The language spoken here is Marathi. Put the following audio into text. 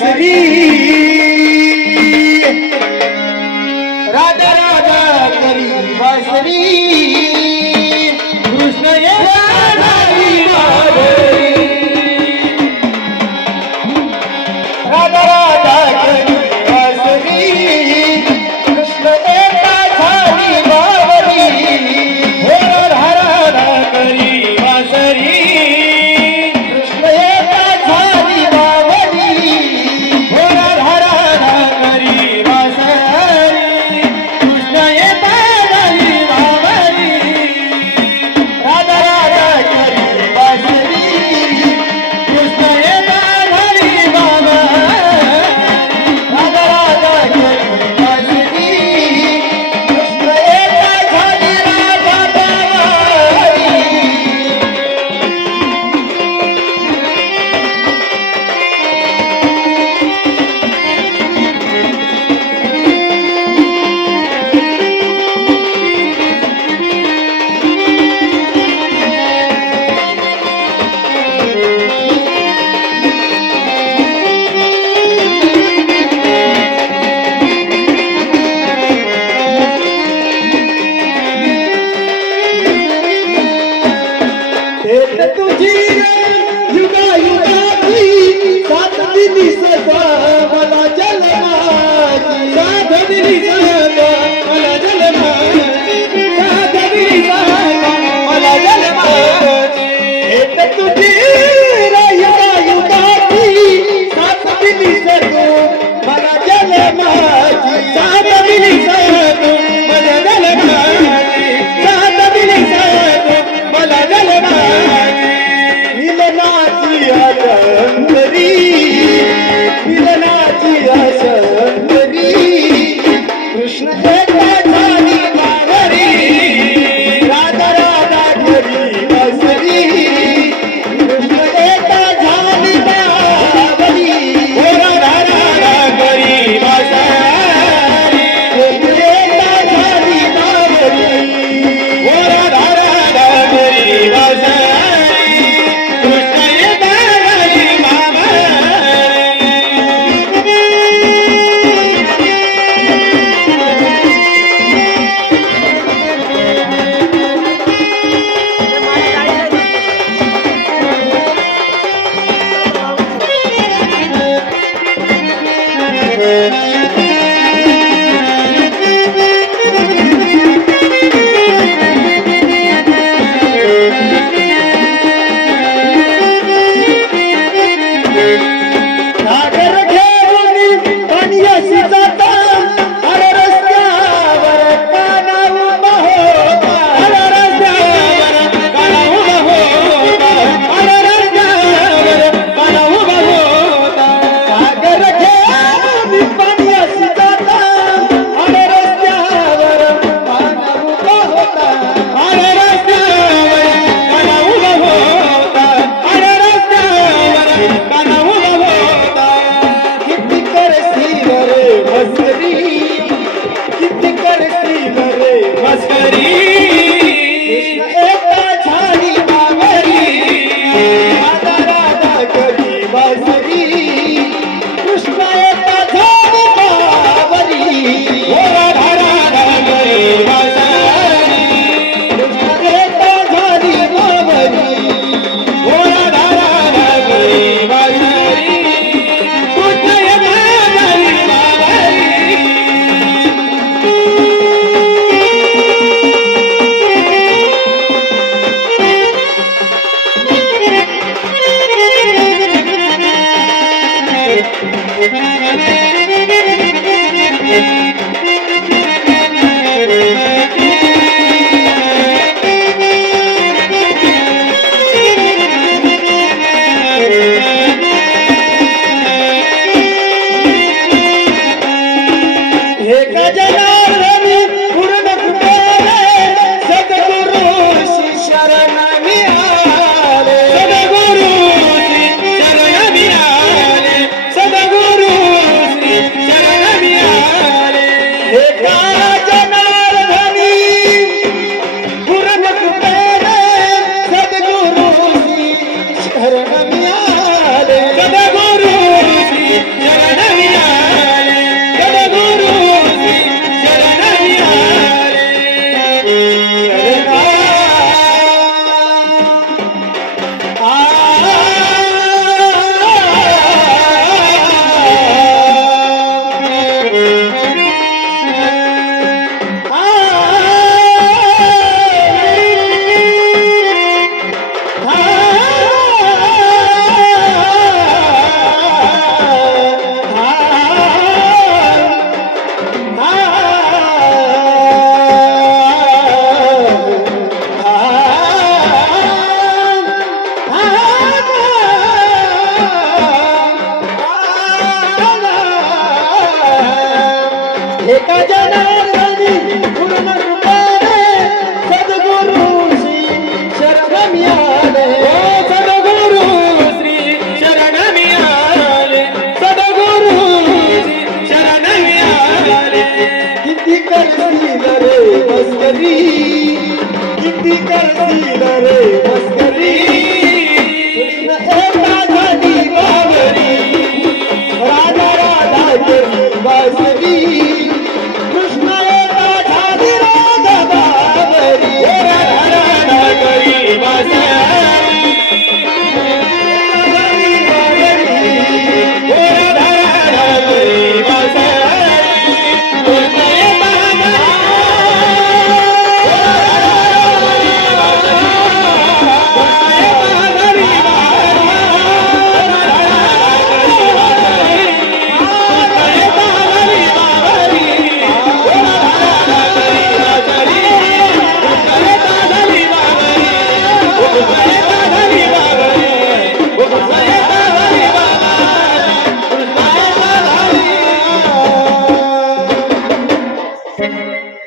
बासरी राधा राधा करी बासरी कृष्ण ये राधारी बासरी राधा राधा करी बासरी कृष्ण एका झाली बावरी हो राधा राधा करी बासरी कृष्ण एका झाली बावरी हो राधा राधा करी बासरी कृष्ण एका झाली बावरी राधा राधा करी बासरी कृष्ण एका झाली बावरी राधा राधा करी बासरी कृष्ण एका झाली राधा बावरी एक तुझी युगा युगाची सात दिली सदा मला जन्माची सात दिली सदा मला जन्माची सात दिली सदा मला जन्माची एक तुझी युगा युगाची सात दिली सदा मला जन्माची सात दिली सदा मला जन्माची सात दिली सदा मला जन्माची मिलनाची आसंदरी मिलनाची आसंदरी कृष्ण एका झाली बावरी राधा राधा करी बासरी कृष्ण एका झाली बावरी हो राधा राधा करी बासरी कृष्ण एका झाली बावरी हो राधा राधा करी बासरी कृष्ण एका झाली बावरी सागर घेऊन पाण्याशी जाता अरे रस्त्यावर काना उभा होता अरे रस्त्यावर काना उभा होता अरे रस्त्यावर काना उभा होता सागर घेऊन पाण्याशी जाता अरे रस्त्यावर काना उभा होता अरे रस्त्यावर काना उभा होता अरे रस्त्यावर काना उभा होता किती करती रे मस्करी किती करती रे मस्करी कृष्ण एका झाली बावरी राधा राधा करी बासरी कृष्ण एका झाली बावरी हो राधा राधा करी बासरी कृष्ण एका झाली बावरी हो राधा राधा करी बासरी कृष्ण एका झाली बावरी एका जनार्दनी पूर्ण कुटारे सद्गुरु श्री शरण मिळाले सद्गुरु श्री शरण मिळाले सद्गुरु श्री शरण मिळाले एका जनार्दनी एका जनार्दनी